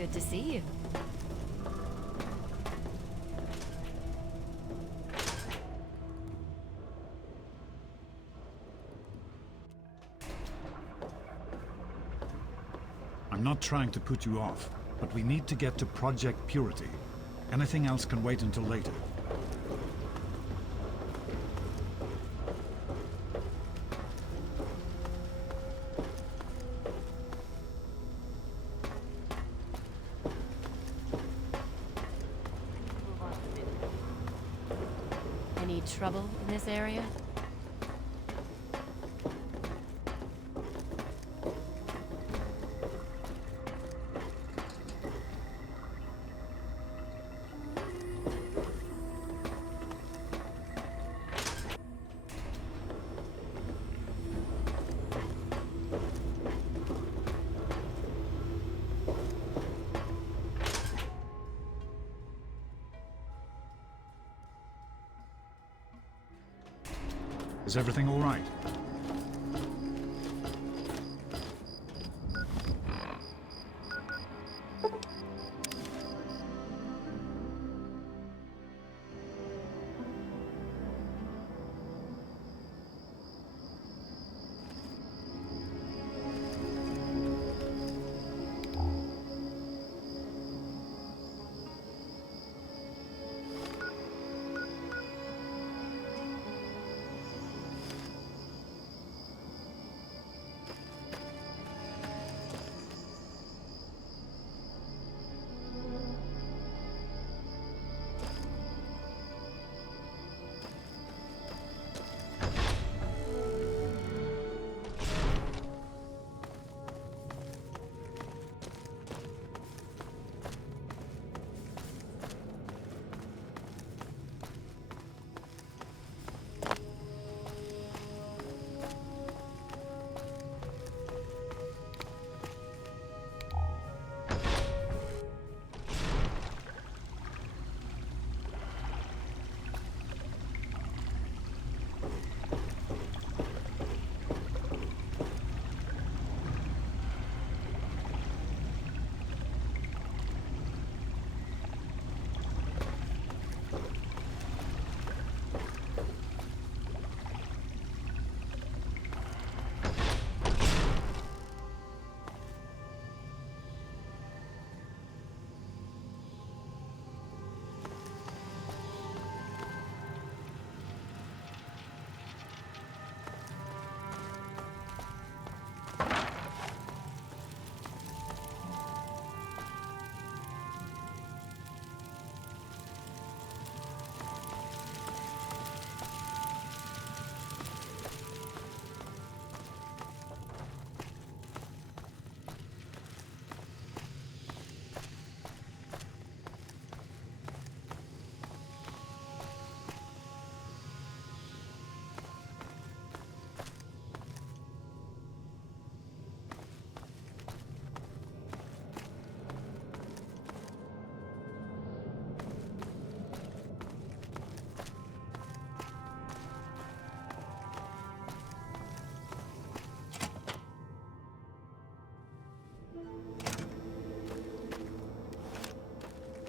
Good to see you. I'm not trying to put you off, but we need to get to Project Purity. Anything else can wait until later. Any trouble in this area? Is everything all right?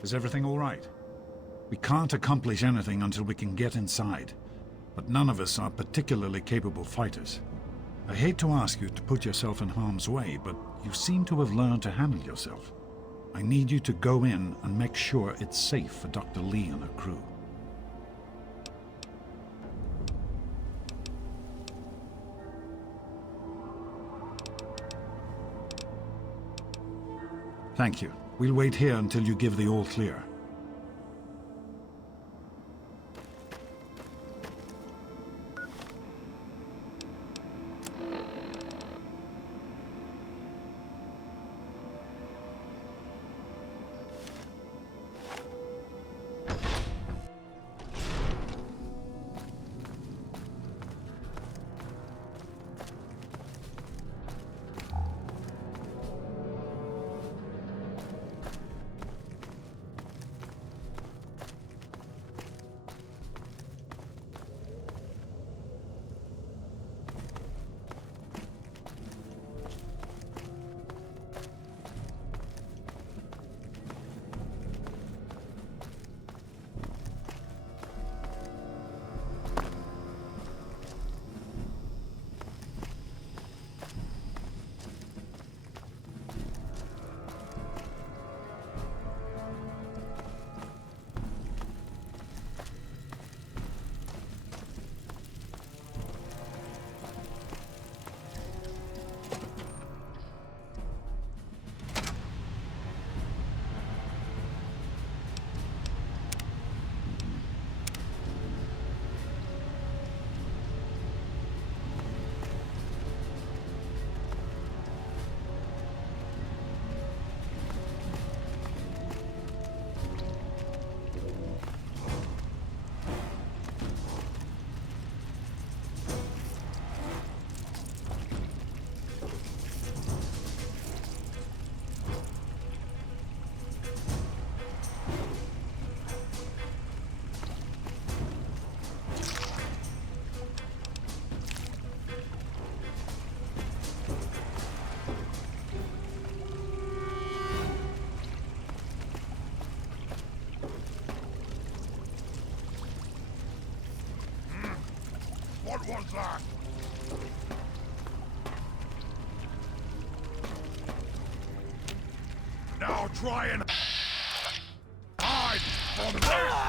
Is everything all right? We can't accomplish anything until we can get inside, but none of us are particularly capable fighters. I hate to ask you to put yourself in harm's way, but you seem to have learned to handle yourself. I need you to go in and make sure it's safe for Dr. Lee and her crew. Thank you. We'll wait here until you give the all clear. Now try and hide from this!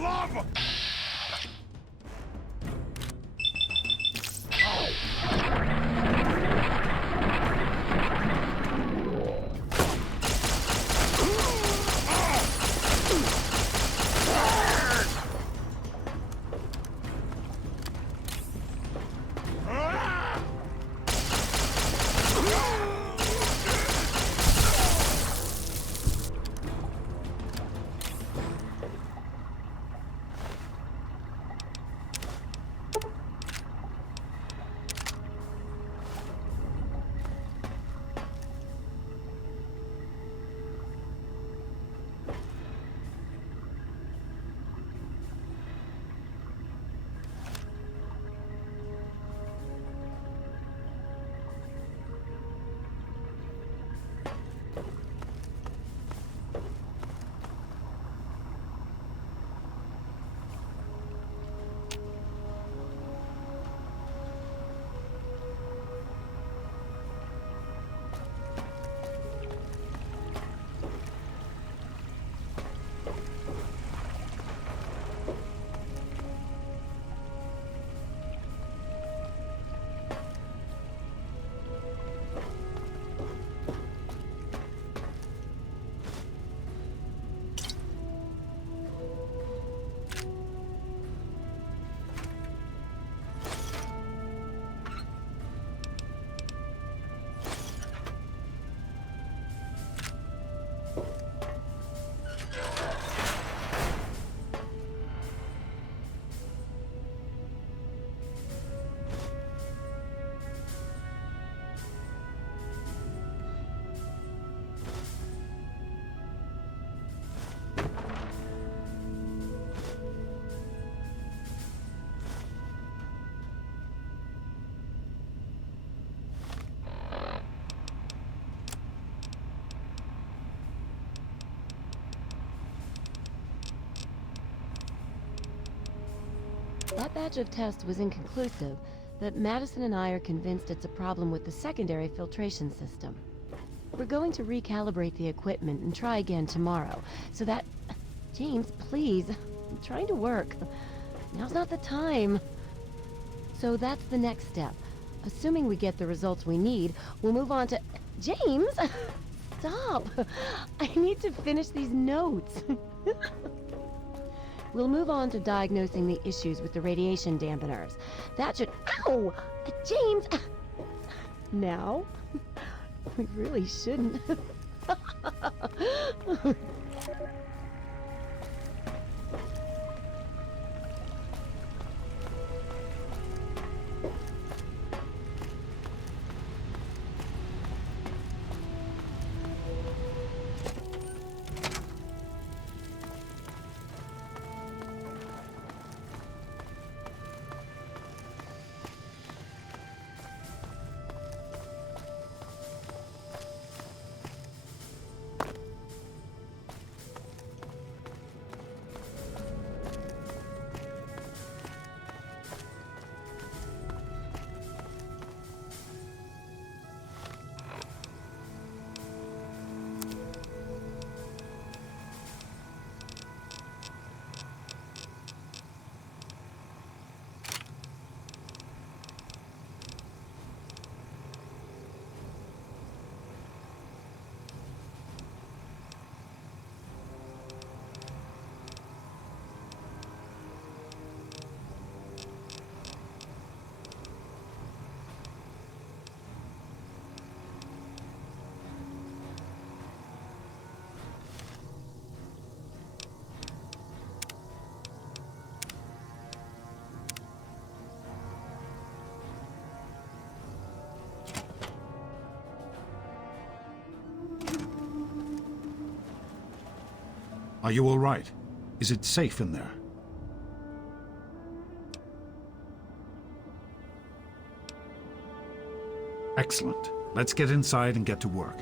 love! That batch of tests was inconclusive, but Madison and I are convinced it's a problem with the secondary filtration system. We're going to recalibrate the equipment and try again tomorrow, so that... James, please. I'm trying to work. Now's not the time. So that's the next step. Assuming we get the results we need, we'll move on to... James! Stop! I need to finish these notes. We'll move on to diagnosing the issues with the radiation dampeners. That should... Ow! James! Now? We really shouldn't. Are you all right? Is it safe in there? Excellent. Let's get inside and get to work.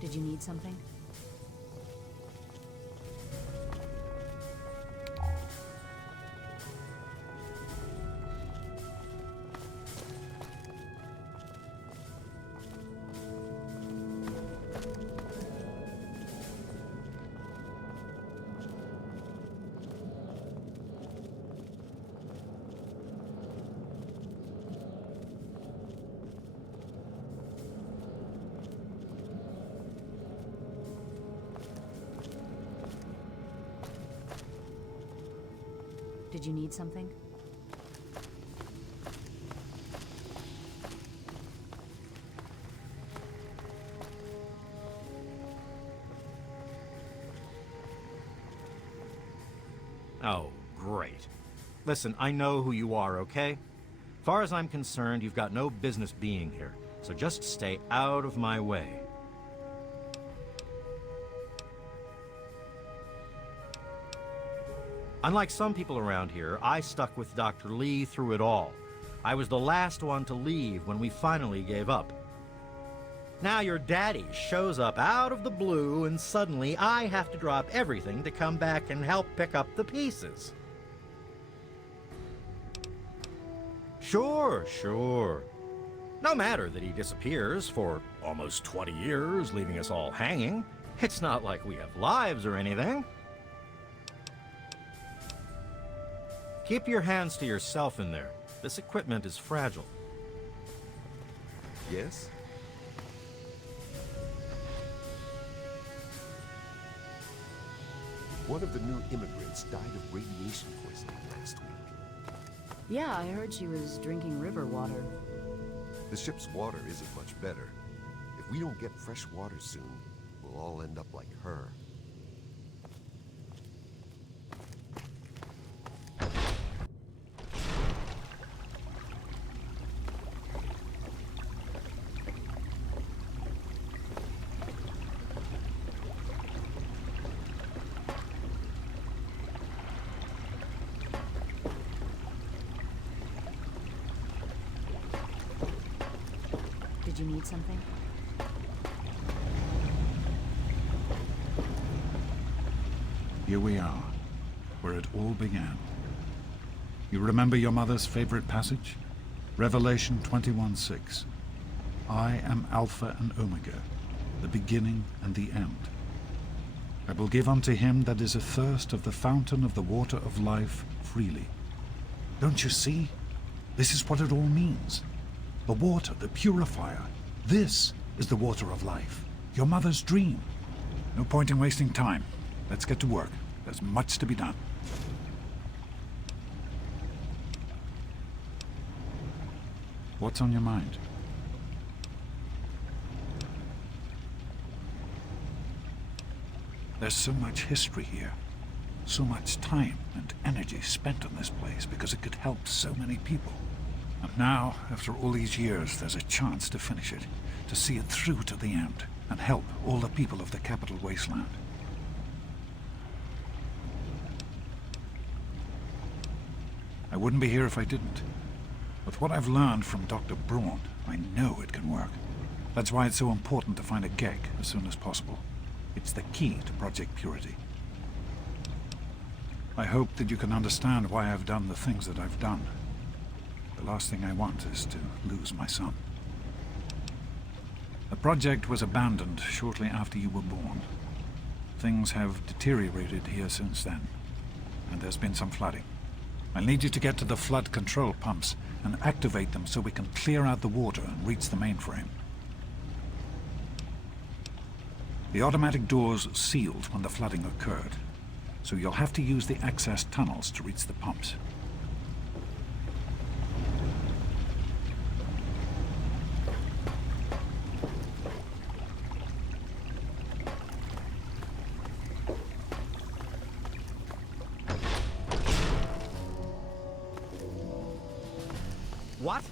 Did you need something? Did you need something? Oh, great. Listen, I know who you are, okay? Far as I'm concerned, you've got no business being here, so just stay out of my way. Unlike some people around here, I stuck with Dr. Lee through it all. I was the last one to leave when we finally gave up. Now your daddy shows up out of the blue and suddenly I have to drop everything to come back and help pick up the pieces. Sure. No matter that he disappears for almost 20 years, leaving us all hanging. It's not like we have lives or anything. Keep your hands to yourself in there. This equipment is fragile. Yes? One of the new immigrants died of radiation poisoning last week. Yeah, I heard she was drinking river water. The ship's water isn't much better. If we don't get fresh water soon, we'll all end up like her. you need something? Here we are, where it all began. You remember your mother's favorite passage? Revelation 21:6. I am Alpha and Omega, the beginning and the end. I will give unto him that is athirst of the fountain of the water of life freely. Don't you see? This is what it all means. The water, the purifier. This is the water of life. Your mother's dream. No point in wasting time. Let's get to work. There's much to be done. What's on your mind? There's so much history here. So much time and energy spent on this place because it could help so many people. And now, after all these years, there's a chance to finish it, to see it through to the end, and help all the people of the capital Wasteland. I wouldn't be here if I didn't. With what I've learned from Dr. Braun, I know it can work. That's why it's so important to find a geg as soon as possible. It's the key to Project Purity. I hope that you can understand why I've done the things that I've done. The last thing I want is to lose my son. The project was abandoned shortly after you were born. Things have deteriorated here since then, and there's been some flooding. I'll need you to get to the flood control pumps and activate them so we can clear out the water and reach the mainframe. The automatic doors sealed when the flooding occurred, so you'll have to use the access tunnels to reach the pumps. What?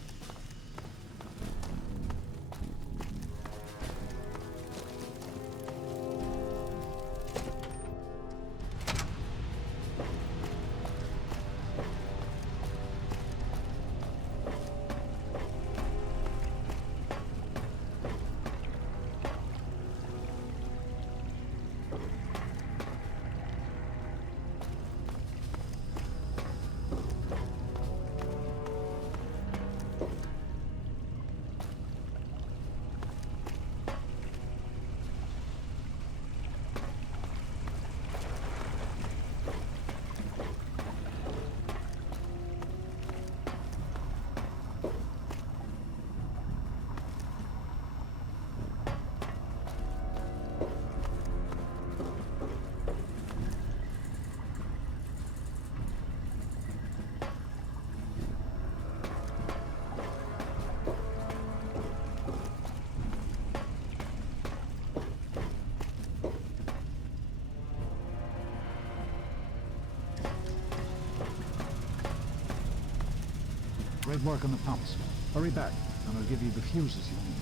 Red mark on the pumps. Hurry back, and I'll give you the fuses you need.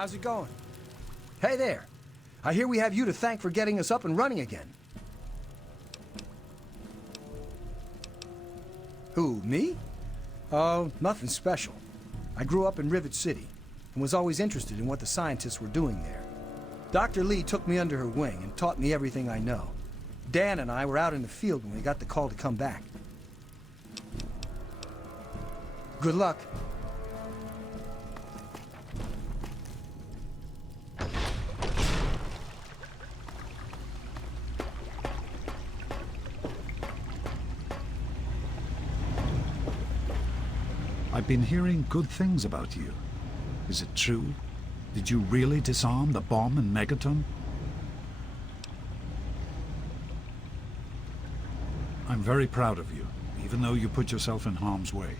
How's it going? Hey there. I hear we have you to thank for getting us up and running again. Who, me? Oh, nothing special. I grew up in Rivet City and was always interested in what the scientists were doing there. Dr. Lee took me under her wing and taught me everything I know. Dan and I were out in the field when we got the call to come back. Good luck. I've been hearing good things about you. Is it true? Did you really disarm the bomb in Megaton? I'm very proud of you, even though you put yourself in harm's way.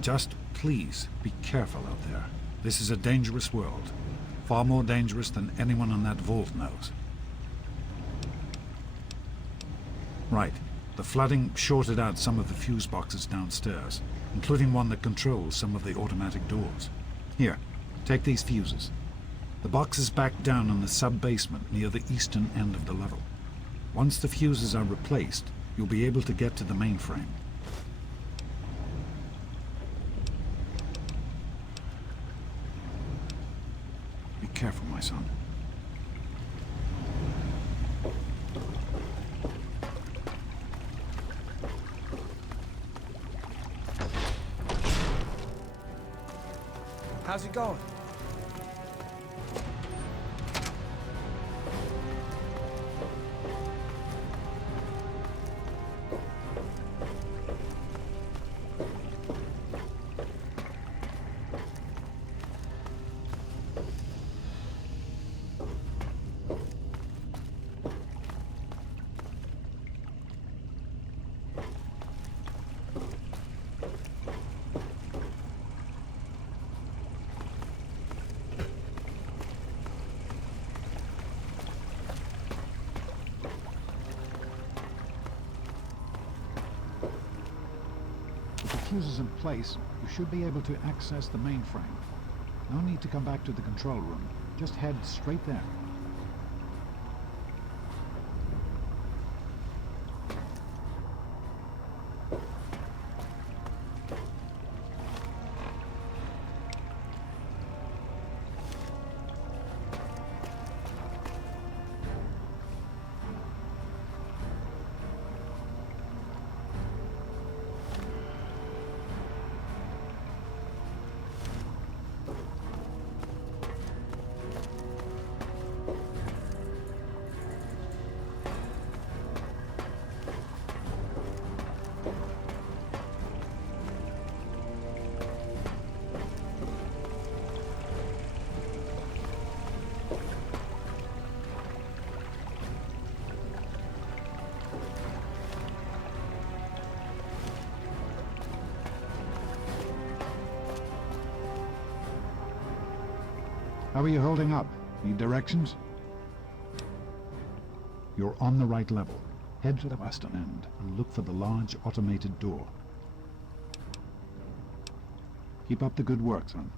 Just please be careful out there. This is a dangerous world. Far more dangerous than anyone in that vault knows. Right. The flooding shorted out some of the fuse boxes downstairs, including one that controls some of the automatic doors. Here, take these fuses. The box is back down in the sub-basement near the eastern end of the level. Once the fuses are replaced, you'll be able to get to the mainframe. Be careful, my son. How's it going? With the fuses in place, you should be able to access the mainframe. No need to come back to the control room. Just head straight there. How are you holding up? Need directions? You're on the right level. Head to the western end and look for the large automated door. Keep up the good work, son.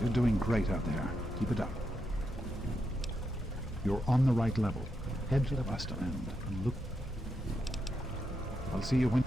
You're doing great out there. Keep it up. You're on the right level. Head to the western end and look. I'll see you when...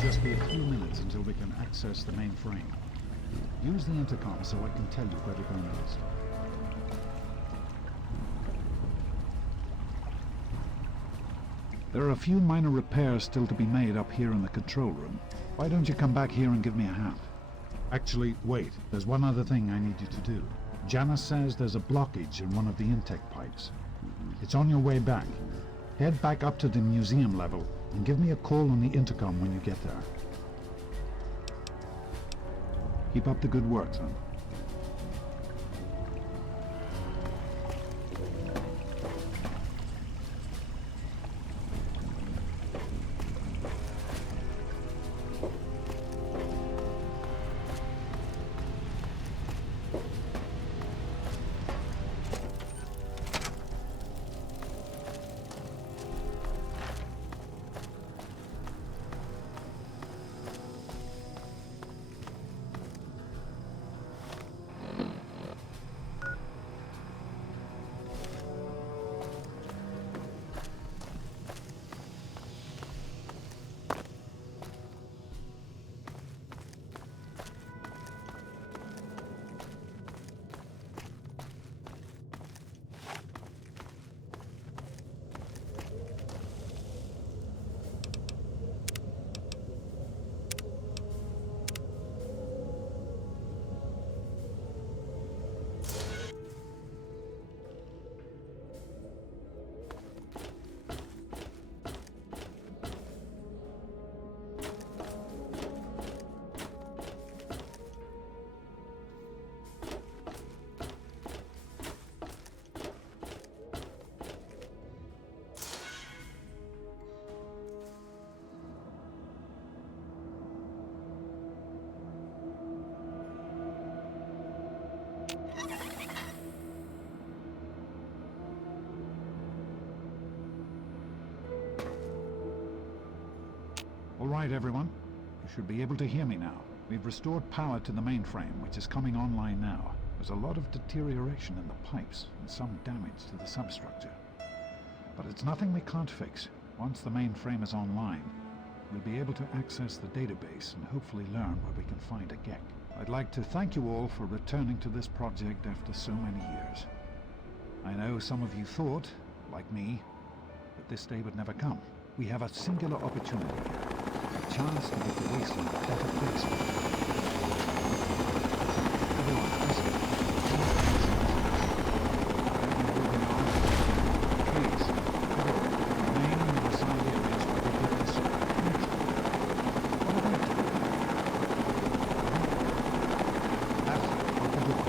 Just be a few minutes until we can access the main frame. Use the intercom so I can tell you where to go next. There are a few minor repairs still to be made up here in the control room. Why don't you come back here and give me a hand? Actually, wait. There's one other thing I need you to do. Janice says there's a blockage in one of the intake pipes. It's on your way back. Head back up to the museum level and give me a call on the intercom when you get there. Keep up the good work, son. All right, everyone. You should be able to hear me now. We've restored power to the mainframe, which is coming online now. There's a lot of deterioration in the pipes and some damage to the substructure. But it's nothing we can't fix. Once the mainframe is online, we'll be able to access the database and hopefully learn where we can find a Gek. I'd like to thank you all for returning to this project after so many years. I know some of you thought, like me, that this day would never come. We have a singular opportunity here, a chance to make the Wasteland a better place. Everyone, listen. Please, remain in the side areas where we get this. What about you? That's what we're doing.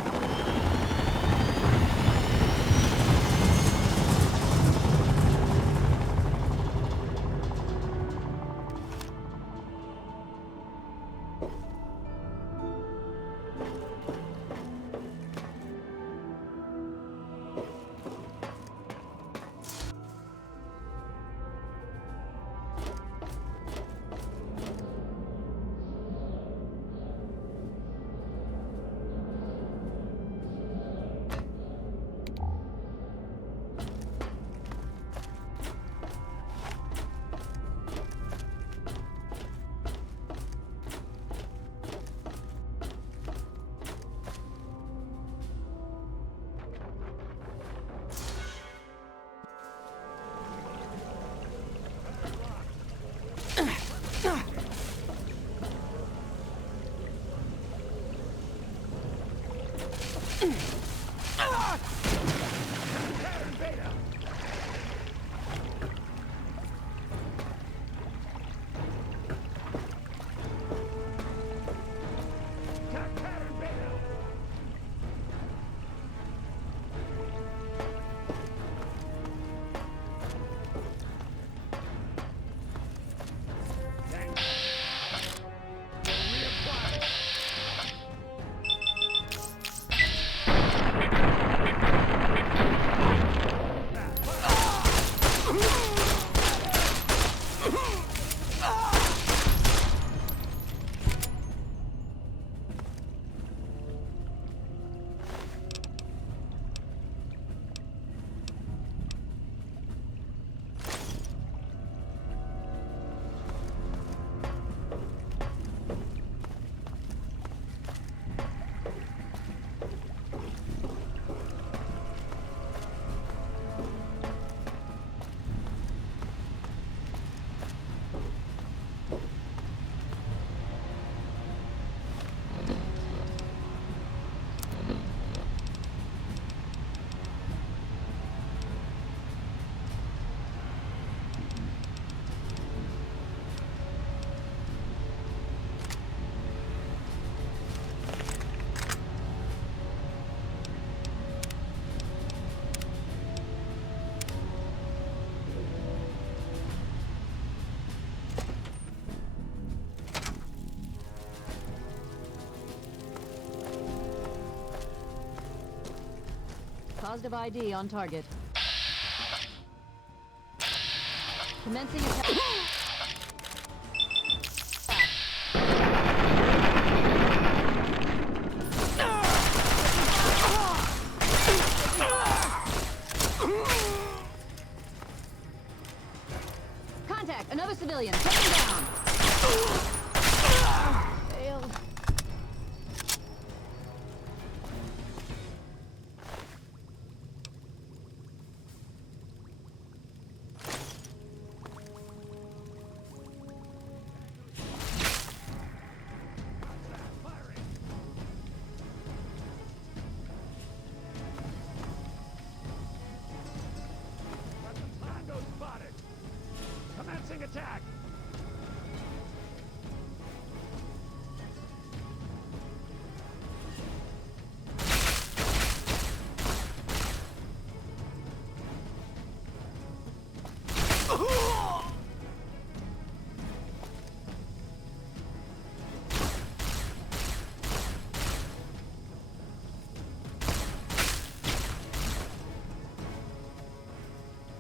Positive ID on target. Commencing attack. Contact! Another civilian! Take him down! Failed. Commencing attack!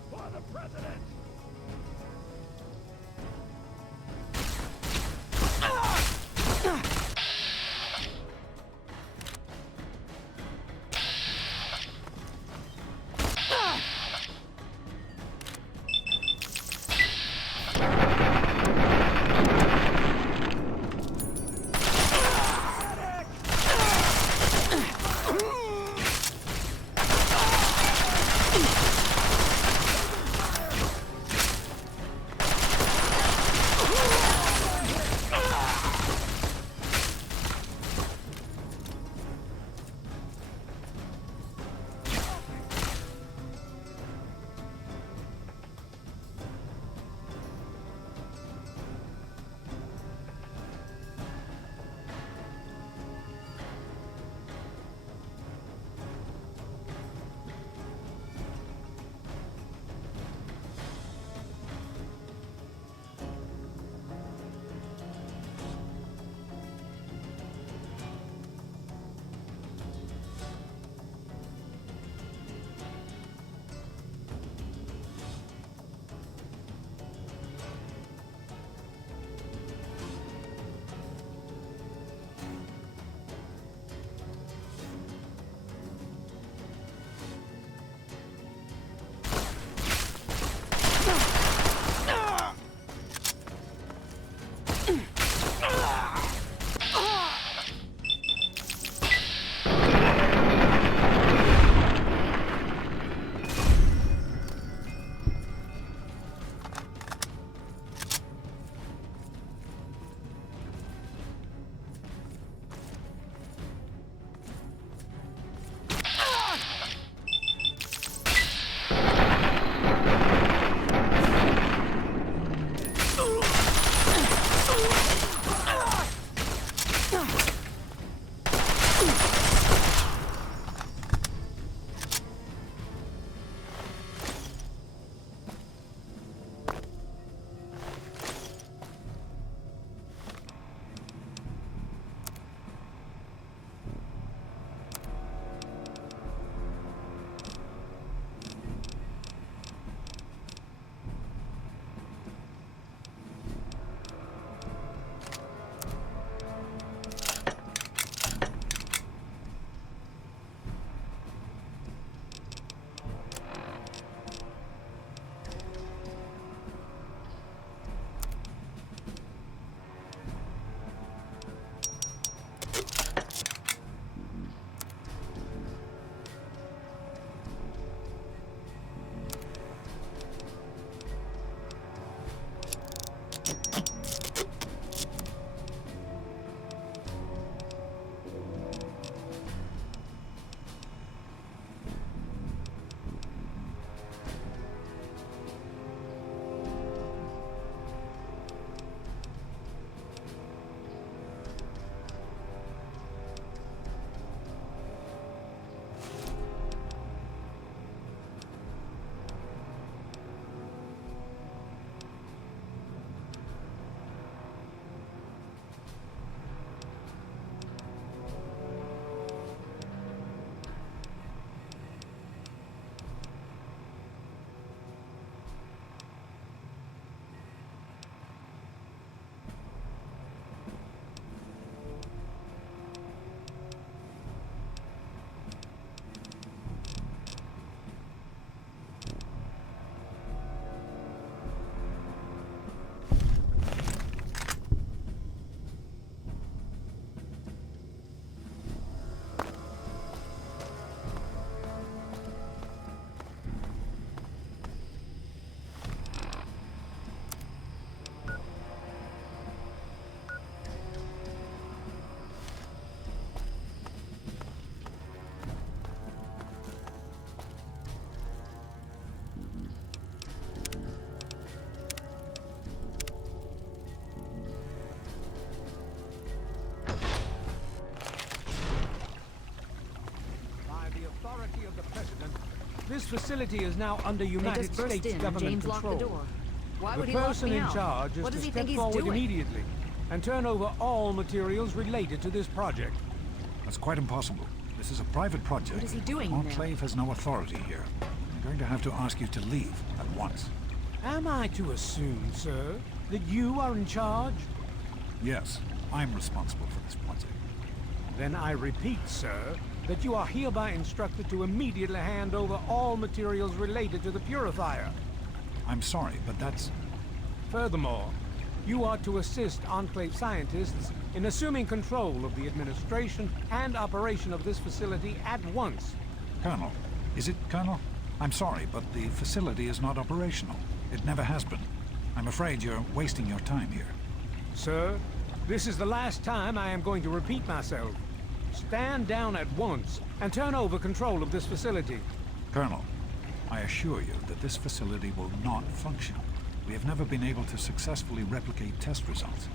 For the president! authority of the President, this facility is now under They United just burst States in and government James locked control. the door. Why The would he lock person me in out? charge is What to does he step think he's forward doing? immediately and turn over all materials related to this project. That's quite impossible. This is a private project. What is he doing in there? Enclave has no authority here. I'm going to have to ask you to leave at once. Am I to assume, sir, that you are in charge? Yes, I'm responsible for this project. Then I repeat, sir, that you are hereby instructed to immediately hand over all materials related to the purifier. I'm sorry, but that's... Furthermore, you are to assist Enclave scientists in assuming control of the administration and operation of this facility at once. Colonel. Is it, Colonel? I'm sorry, but the facility is not operational. It never has been. I'm afraid you're wasting your time here. Sir, this is the last time I am going to repeat myself. Stand down at once and turn over control of this facility. Colonel, I assure you that this facility will not function. We have never been able to successfully replicate test results.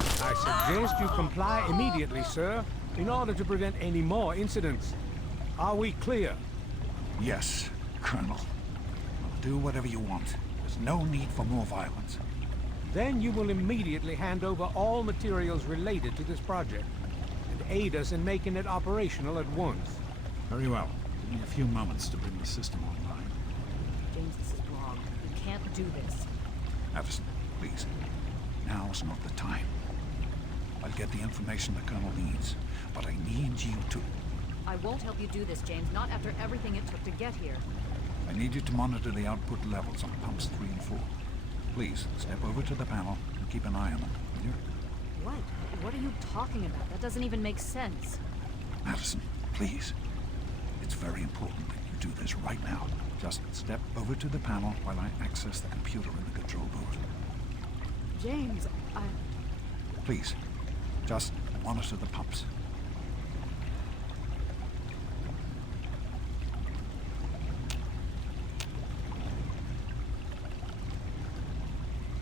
I suggest you comply immediately, sir, in order to prevent any more incidents. Are we clear? Yes, Colonel. I'll do whatever you want. There's no need for more violence. Then you will immediately hand over all materials related to this project and aid us in making it operational at once. Very well. Give me a few moments to bring the system online. James, this is wrong. You can't do this. Addison, please. Now's not the time. I'll get the information the Colonel needs, but I need you to... I won't help you do this, James. Not after everything it took to get here. I need you to monitor the output levels on pumps 3 and 4. Please, step over to the panel and keep an eye on them, will you? What? What are you talking about? That doesn't even make sense. Addison, please. It's very important that you do this right now. Just step over to the panel while I access the computer in the control booth. James, Please, just monitor the pumps.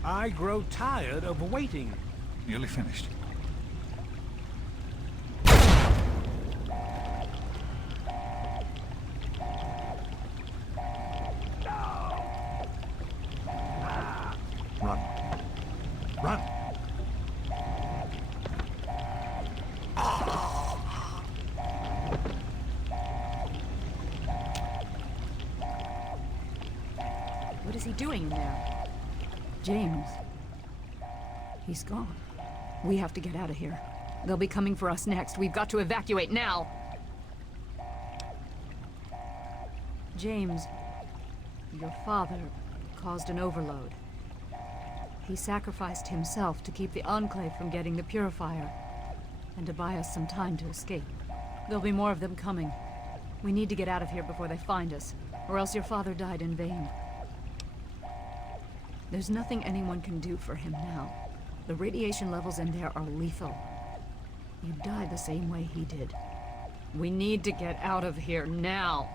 I grow tired of waiting. Nearly finished. Run. Run! what is he doing in there? James. He's gone. We have to get out of here. They'll be coming for us next. We've got to evacuate now! James, your father caused an overload. He sacrificed himself to keep the Enclave from getting the purifier, and to buy us some time to escape. There'll be more of them coming. We need to get out of here before they find us, or else your father died in vain. There's nothing anyone can do for him now. The radiation levels in there are lethal. You'd die the same way he did. We need to get out of here now!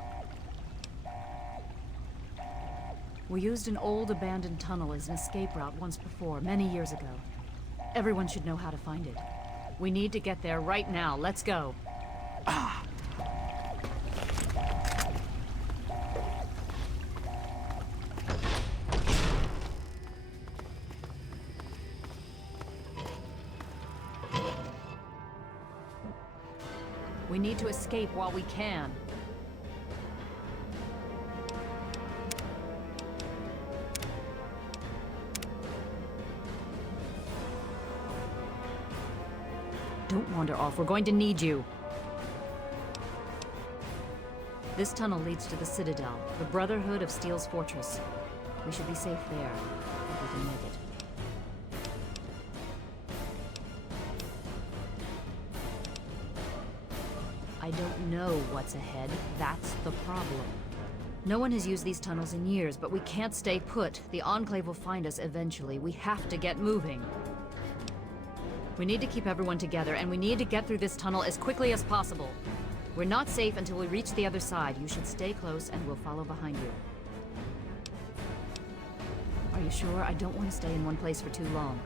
We used an old abandoned tunnel as an escape route once before, many years ago. Everyone should know how to find it. We need to get there right now. Let's go. We need to escape while we can. Don't wander off. We're going to need you. This tunnel leads to the Citadel, the Brotherhood of Steel's fortress. We should be safe there, if we can make it. I don't know what's ahead. That's the problem. No one has used these tunnels in years, but we can't stay put. The Enclave will find us eventually. We have to get moving. We need to keep everyone together, and we need to get through this tunnel as quickly as possible. We're not safe until we reach the other side. You should stay close, and we'll follow behind you. Are you sure? I don't want to stay in one place for too long.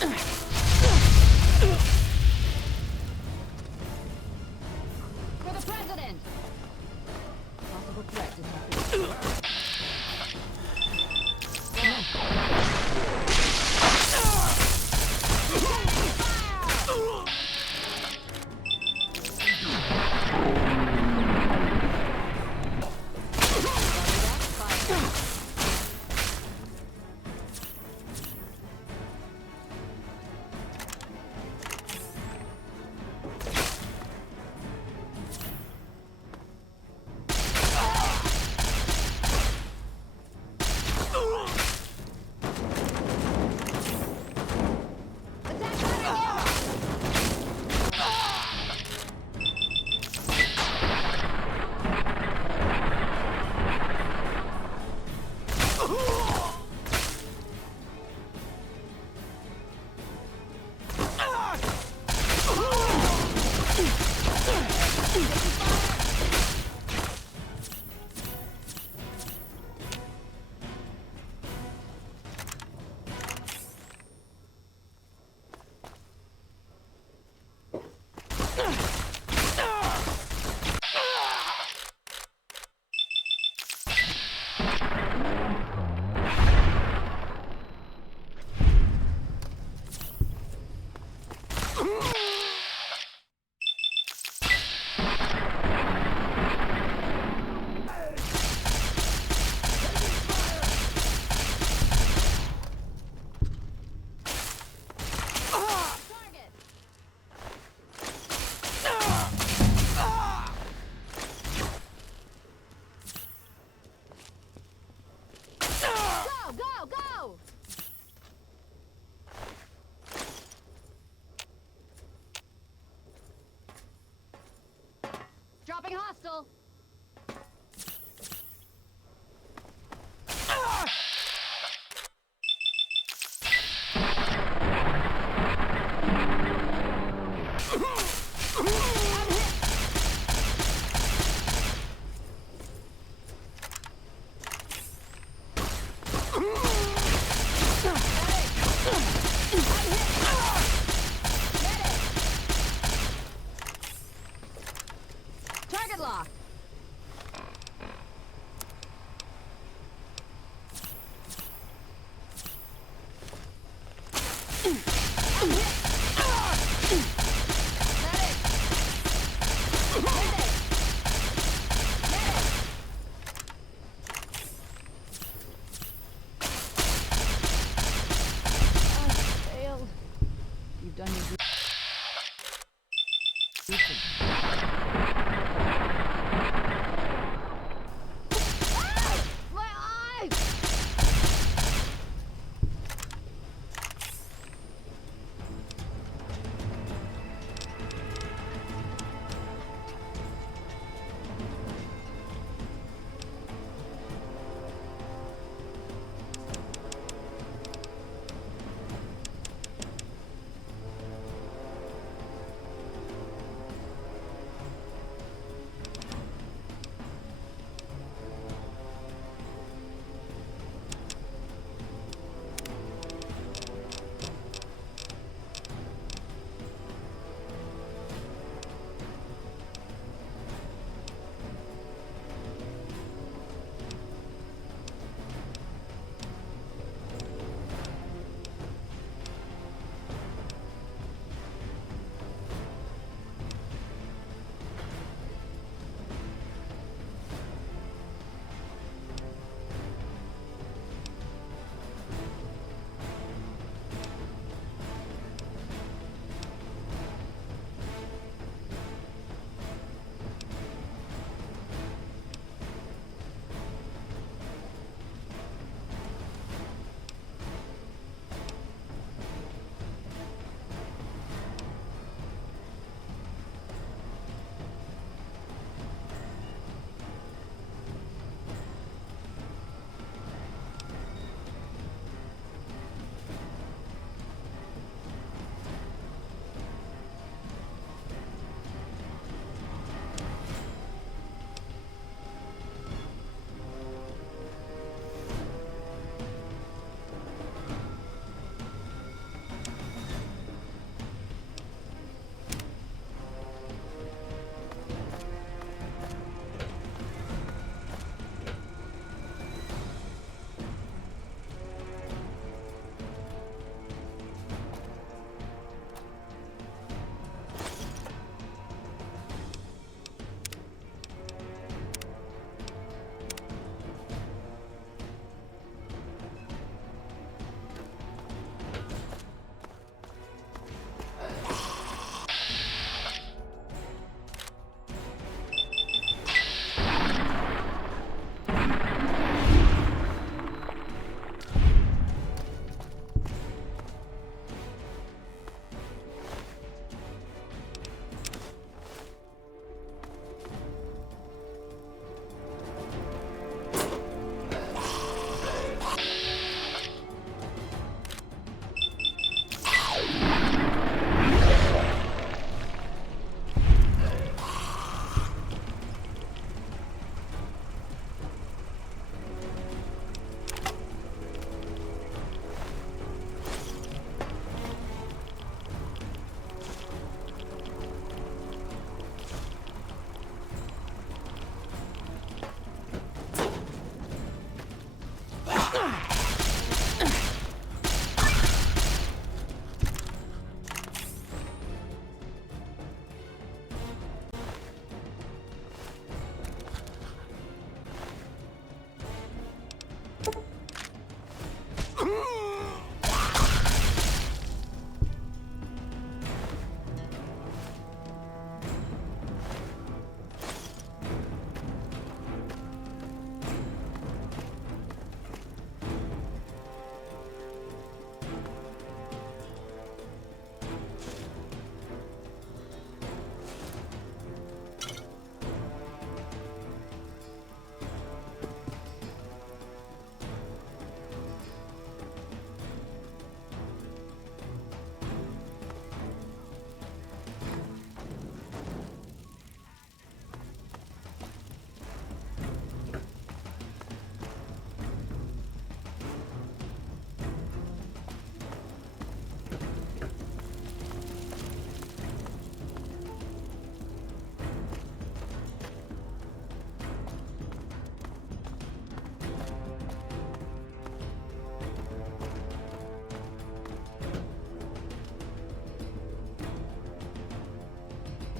For the president! Possible threat detected. Dropping hostile. Target lock.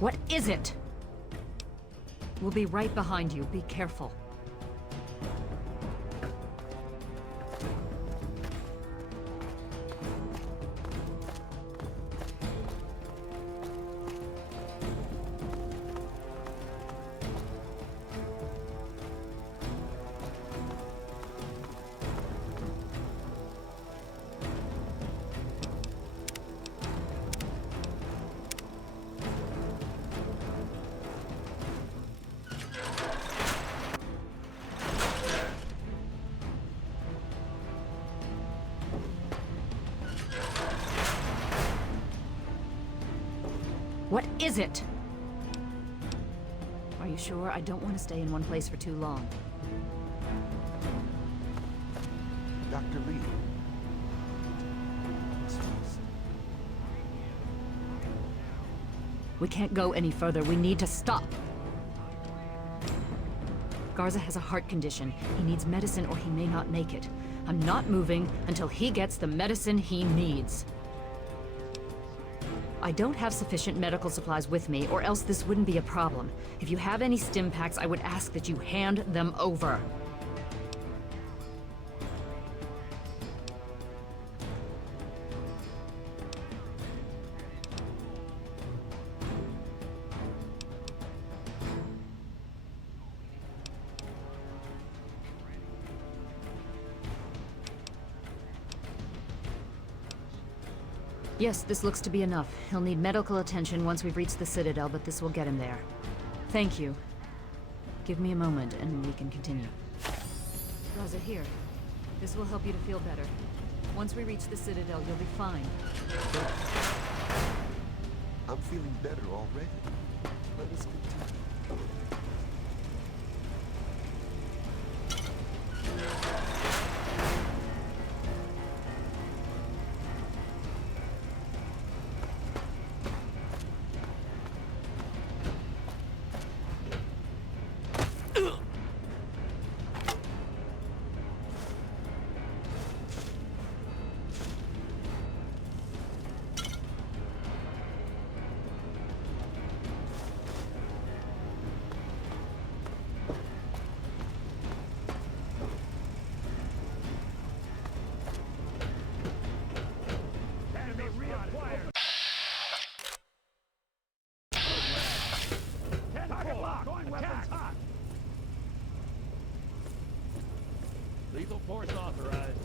What is it? We'll be right behind you. Be careful. What is it? Are you sure? I don't want to stay in one place for too long. Dr. Lee. We can't go any further. We need to stop. Garza has a heart condition. He needs medicine or he may not make it. I'm not moving until he gets the medicine he needs. I don't have sufficient medical supplies with me, or else this wouldn't be a problem. If you have any stim packs, I would ask that you hand them over. Yes, this looks to be enough. He'll need medical attention once we've reached the Citadel, but this will get him there. Thank you. Give me a moment, and we can continue. Garza, here. This will help you to feel better. Once we reach the Citadel, you'll be fine. I'm feeling better already. Let us continue. Lethal force authorized.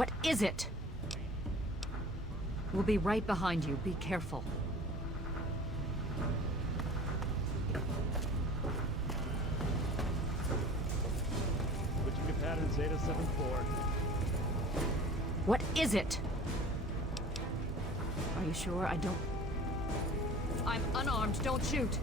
What is it? We'll be right behind you. Be careful. Switching to pattern Zeta 7-4. What is it? Are you sure I don't... I'm unarmed. Don't shoot.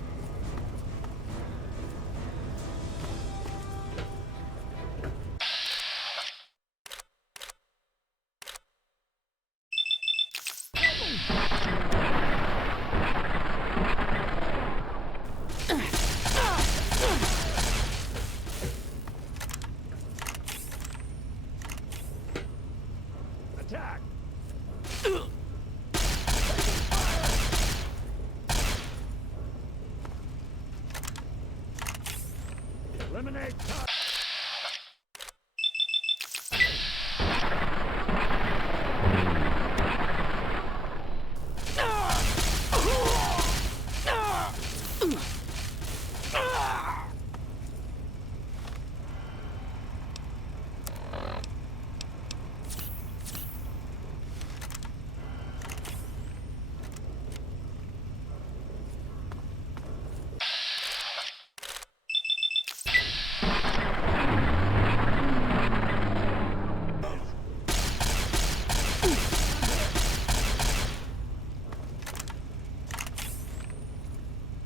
Attack! Eliminate target.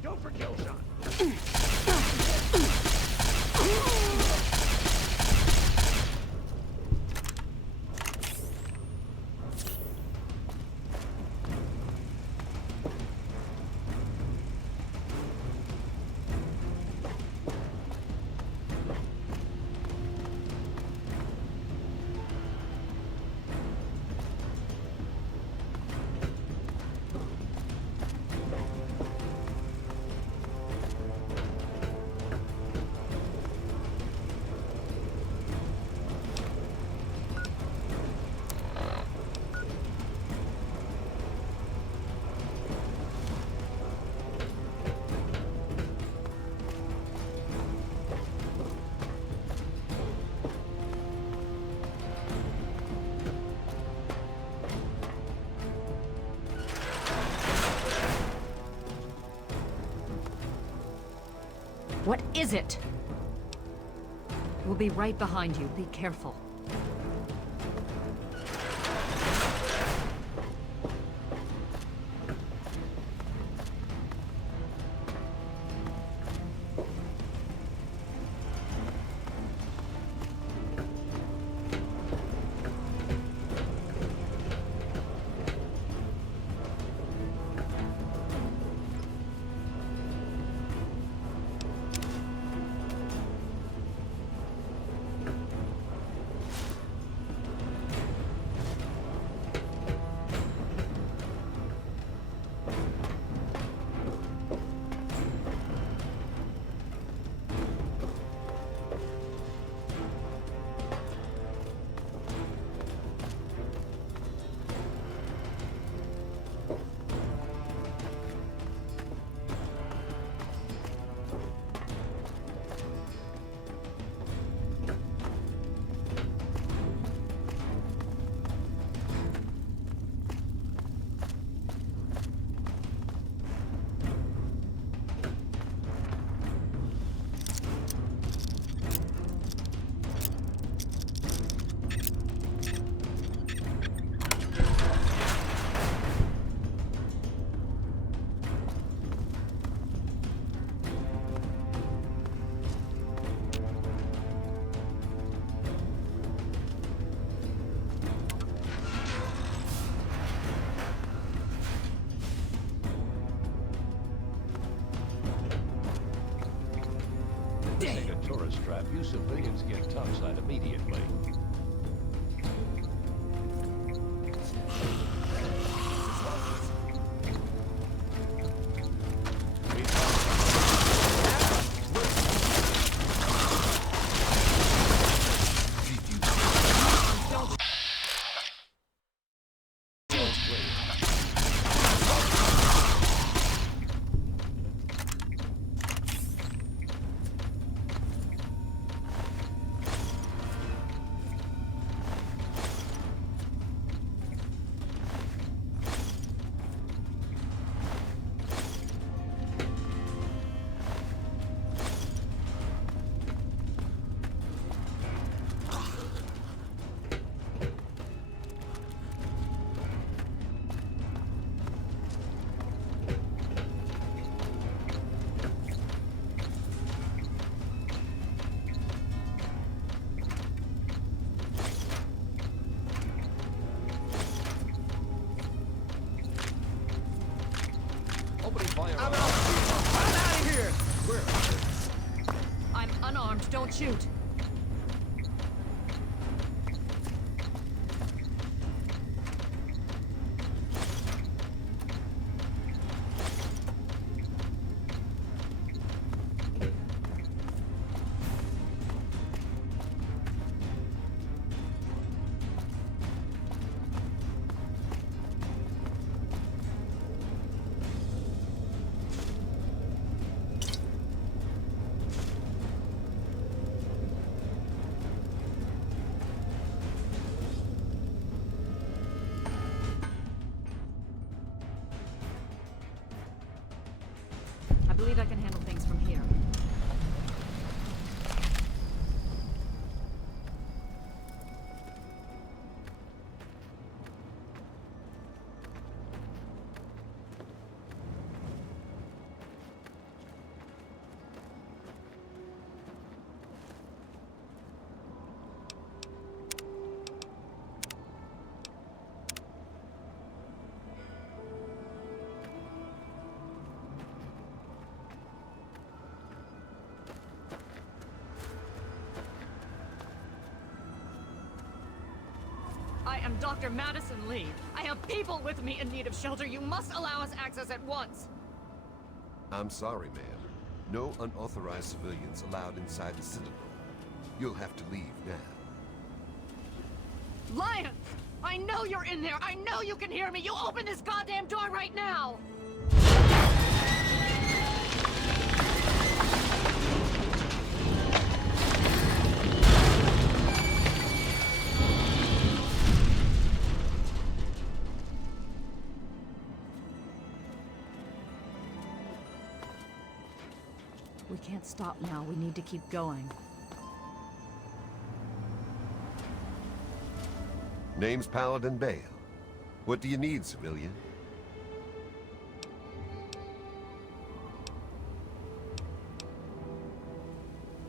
Go for kill shot. What is it? We'll be right behind you. Be careful. Missing a tourist trap, you civilians get topside immediately. Don't shoot! I believe I can handle things from here. I am Dr. Madison Lee. I have people with me in need of shelter. You must allow us access at once. I'm sorry, ma'am. No unauthorized civilians allowed inside the Citadel. You'll have to leave now. Lions! I know you're in there! I know you can hear me! You open this goddamn door right now! We can't stop now. We need to keep going. Name's Paladin Bale. What do you need, civilian?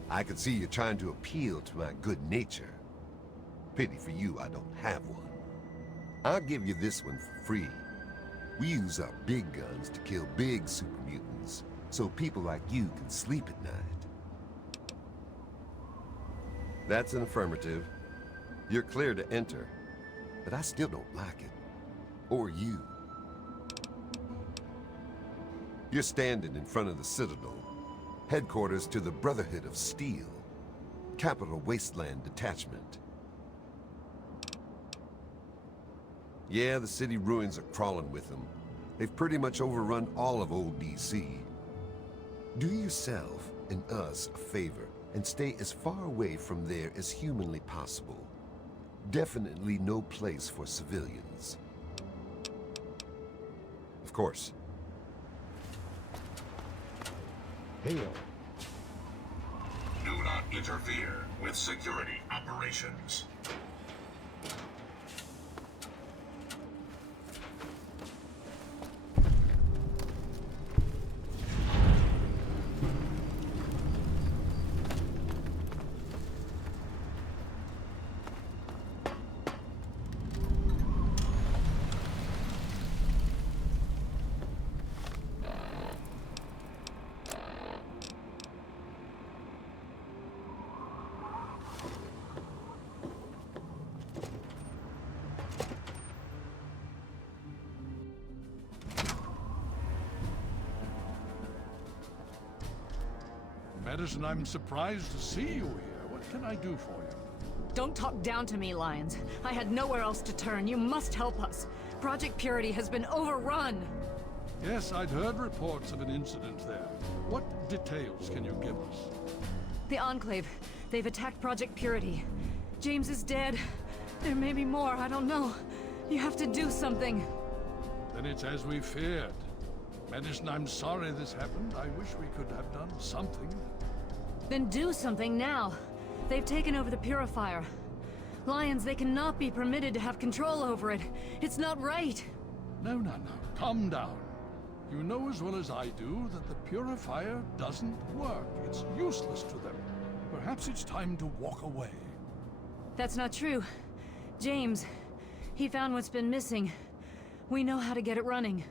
I can see you're trying to appeal to my good nature. Pity for you, I don't have one. I'll give you this one for free. We use our big guns to kill big super mutants, so people like you can sleep at night. That's an affirmative. You're clear to enter, but I still don't like it. Or you. You're standing in front of the Citadel, headquarters to the Brotherhood of Steel, Capital Wasteland Detachment. Yeah, the city ruins are crawling with them. They've pretty much overrun all of old DC. Do yourself and us a favor and stay as far away from there as humanly possible. Definitely no place for civilians. Of course. Hail. Do not interfere with security operations. Madison, I'm surprised to see you here. What can I do for you? Don't talk down to me, Lions. I had nowhere else to turn. You must help us. Project Purity has been overrun. Yes, I'd heard reports of an incident there. What details can you give us? The Enclave. They've attacked Project Purity. James is dead. There may be more, I don't know. You have to do something. Then it's as we feared. Madison, I'm sorry this happened. I wish we could have done something. Then do something now. They've taken over the Purifier. Lions, they cannot be permitted to have control over it. It's not right. No. Calm down. You know as well as I do that the Purifier doesn't work. It's useless to them. Perhaps it's time to walk away. That's not true. James, he found what's been missing. We know how to get it running.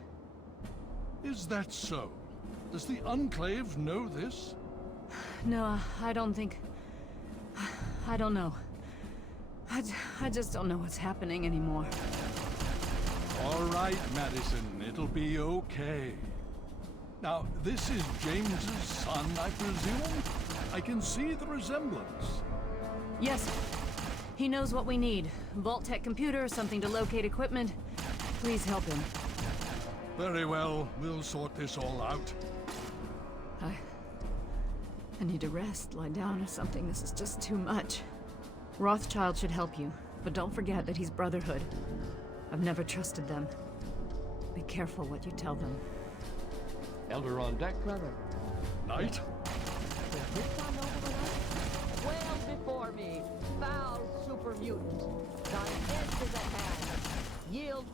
Is that so? Does the Enclave know this? No, I don't think... I don't know. I just don't know what's happening anymore. All right, Madison, it'll be okay. Now, this is James's son, I presume? I can see the resemblance. Yes. He knows what we need. Vault-Tec computer, something to locate equipment. Please help him. Very well, we'll sort this all out. I need to rest, lie down or something. This is just too much. Rothschild should help you, but don't forget that he's Brotherhood. I've never trusted them. Be careful what you tell them. Elder on deck. Brother. Knight? Well before me, foul super mutant. Thy end is at hand. Yield.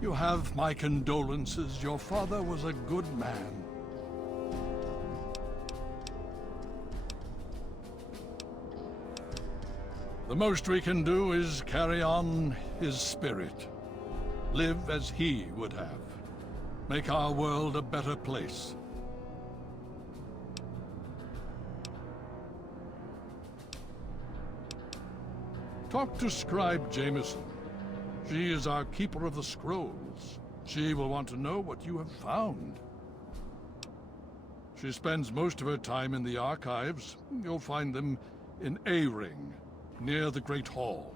You have my condolences. Your father was a good man. The most we can do is carry on his spirit. Live as he would have. Make our world a better place. Talk to Scribe Jameson. She is our keeper of the scrolls. She will want to know what you have found. She spends most of her time in the archives. You'll find them in A-Ring, near the Great Hall.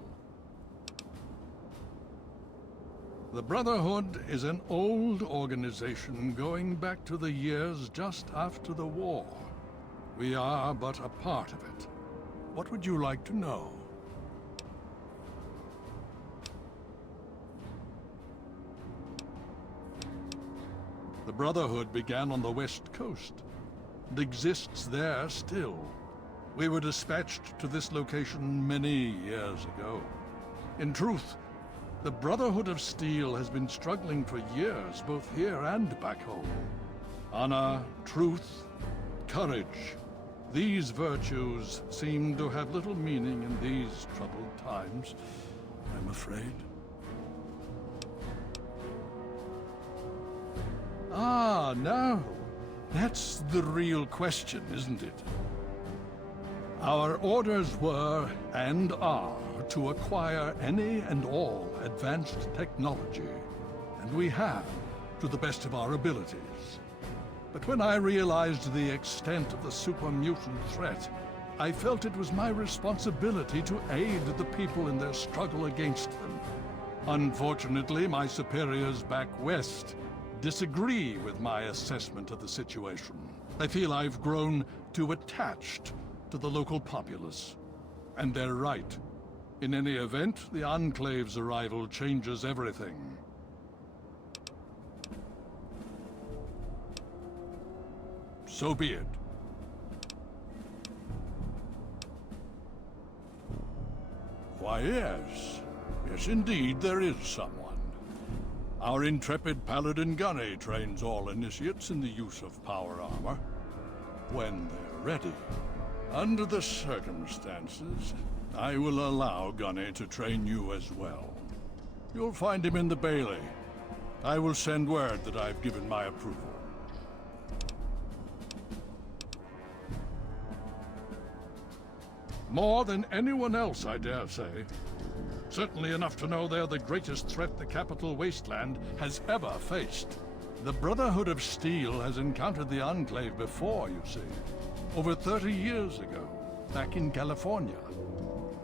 The Brotherhood is an old organization going back to the years just after the war. We are but a part of it. What would you like to know? The Brotherhood began on the West Coast. It exists there still. We were dispatched to this location many years ago. In truth, the Brotherhood of Steel has been struggling for years, both here and back home. Honor, truth, courage. These virtues seem to have little meaning in these troubled times, I'm afraid. Ah, now, that's the real question, isn't it? Our orders were, and are, to acquire any and all advanced technology, and we have, to the best of our abilities. But when I realized the extent of the super mutant threat, I felt it was my responsibility to aid the people in their struggle against them. Unfortunately, my superiors back west disagree with my assessment of the situation. I feel I've grown too attached to the local populace. And they're right. In any event, the Enclave's arrival changes everything. So be it. Why, yes. Yes, indeed, there is someone. Our intrepid Paladin Gunny trains all initiates in the use of power armor. When they're ready. Under the circumstances, I will allow Gunny to train you as well. You'll find him in the Bailey. I will send word that I've given my approval. More than anyone else, I dare say. Certainly enough to know they're the greatest threat the capital Wasteland has ever faced. The Brotherhood of Steel has encountered the Enclave before, you see. Over 30 years ago, back in California.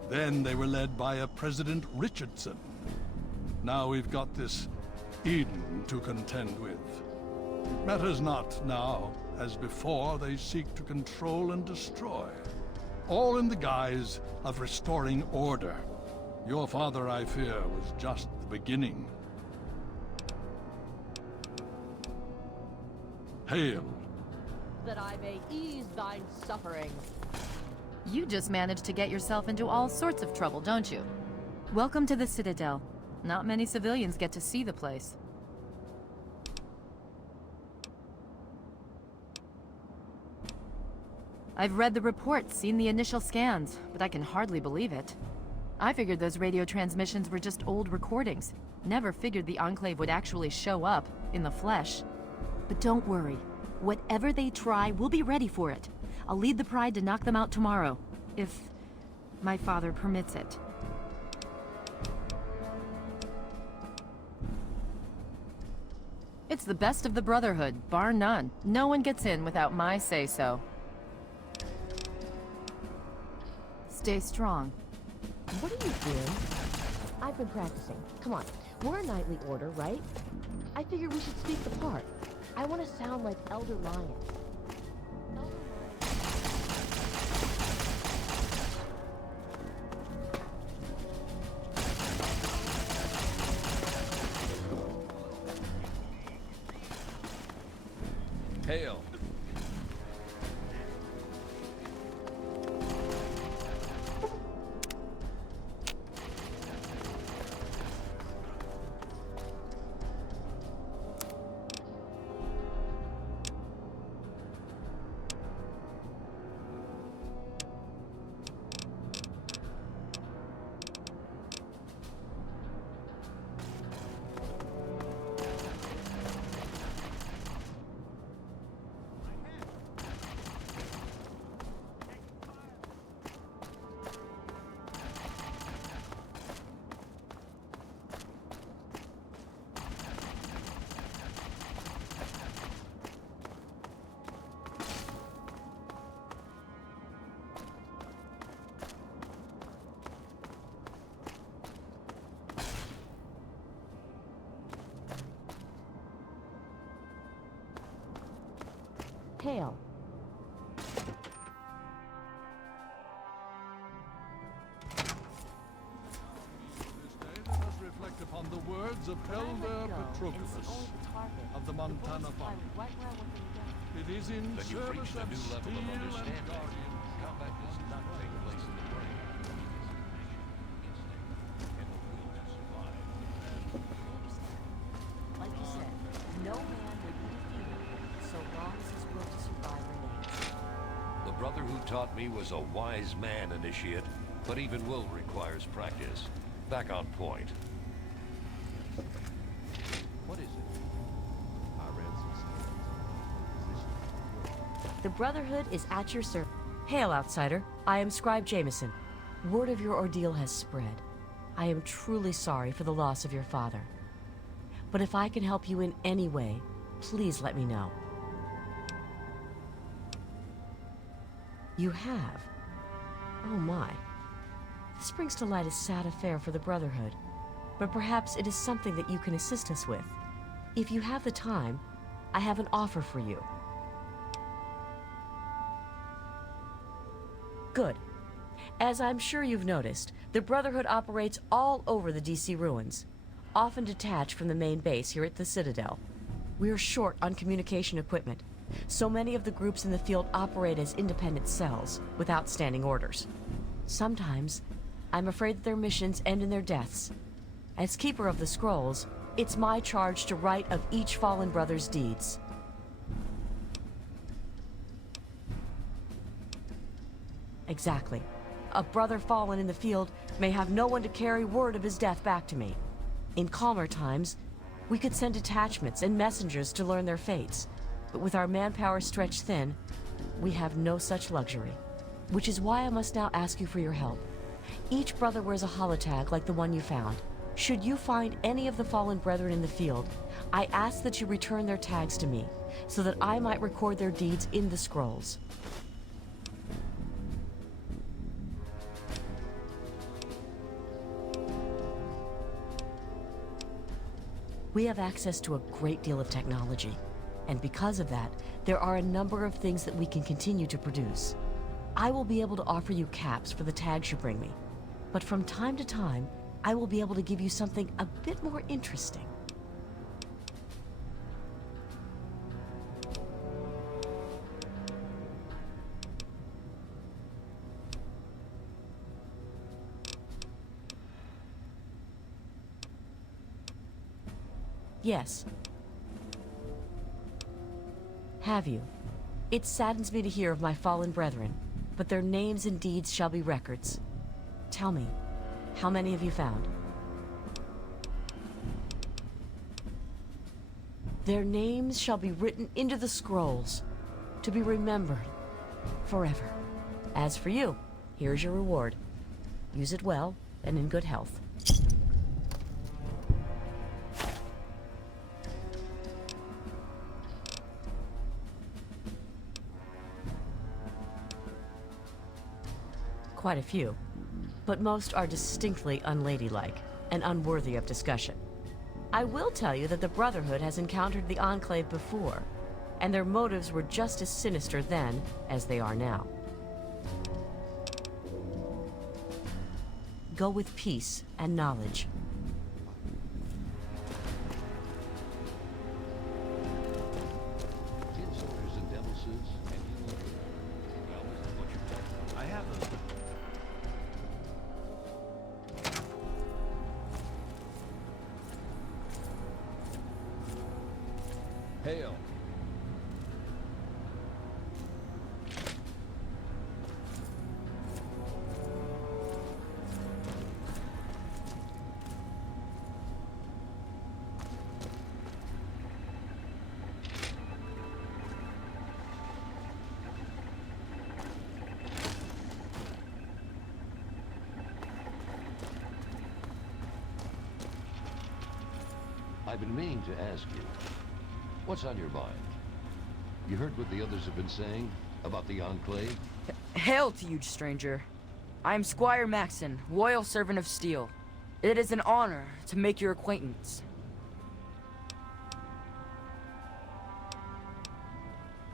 Then they were led by a President Richardson. Now we've got this Eden to contend with. It matters not now, as before they seek to control and destroy. All in the guise of restoring order. Your father, I fear, was just the beginning. Hail. That I may ease thine sufferings. You just managed to get yourself into all sorts of trouble, don't you? Welcome to the Citadel. Not many civilians get to see the place. I've read the reports, seen the initial scans, but I can hardly believe it. I figured those radio transmissions were just old recordings. Never figured the Enclave would actually show up, in the flesh. But don't worry. Whatever they try, we'll be ready for it. I'll lead the Pride to knock them out tomorrow. If My father permits it. It's the best of the Brotherhood, bar none. No one gets in without my say-so. Stay strong. What are you doing? I've been practicing. Come on. We're a knightly order, right? I figured we should speak the part. I want to sound like Elder Lion. Hail. Hail. This day let us reflect upon the words of Elder Patroclus of the Montana Farm. It is in Then you've service reached a of new level steel of and understanding. guardian. Combat does not take place in the brain. And the will to survive. Like you said, no man will be defeated so long as his will to survive remains. The brother who taught me was a wise man, initiate, but even will requires practice. Back on point. What is it? I read some The Brotherhood is at your service. Hail, outsider. I am Scribe Jameson. Word of your ordeal has spread. I am truly sorry for the loss of your father. But if I can help you in any way, please let me know. You have? Oh my. This brings to light a sad affair for the Brotherhood, but perhaps it is something that you can assist us with. If you have the time, I have an offer for you. Good. As I'm sure you've noticed, the Brotherhood operates all over the DC ruins, often detached from the main base here at the Citadel. We are short on communication equipment, so many of the groups in the field operate as independent cells, without standing orders. Sometimes, I'm afraid that their missions end in their deaths. As Keeper of the Scrolls, it's my charge to write of each fallen brother's deeds. Exactly. A brother fallen in the field may have no one to carry word of his death back to me. In calmer times, we could send detachments and messengers to learn their fates, but with our manpower stretched thin, we have no such luxury. Which is why I must now ask you for your help. Each brother wears a holotag like the one you found. Should you find any of the fallen brethren in the field, I ask that you return their tags to me, so that I might record their deeds in the scrolls. We have access to a great deal of technology, and because of that, there are a number of things that we can continue to produce. I will be able to offer you caps for the tags you bring me, but from time to time, I will be able to give you something a bit more interesting. Yes. Have you? It saddens me to hear of my fallen brethren, but their names and deeds shall be records. Tell me, how many have you found? Their names shall be written into the scrolls, to be remembered forever. As for you, here's your reward. Use it well and in good health. Quite a few, but most are distinctly unladylike and unworthy of discussion. I will tell you that the Brotherhood has encountered the Enclave before, and their motives were just as sinister then as they are now. Go with peace and knowledge. I have them. Hail. I've been meaning to ask you, what's on your mind? You heard what the others have been saying about the Enclave? Hail to you, stranger. I am Squire Maxon, loyal servant of steel. It is an honor to make your acquaintance.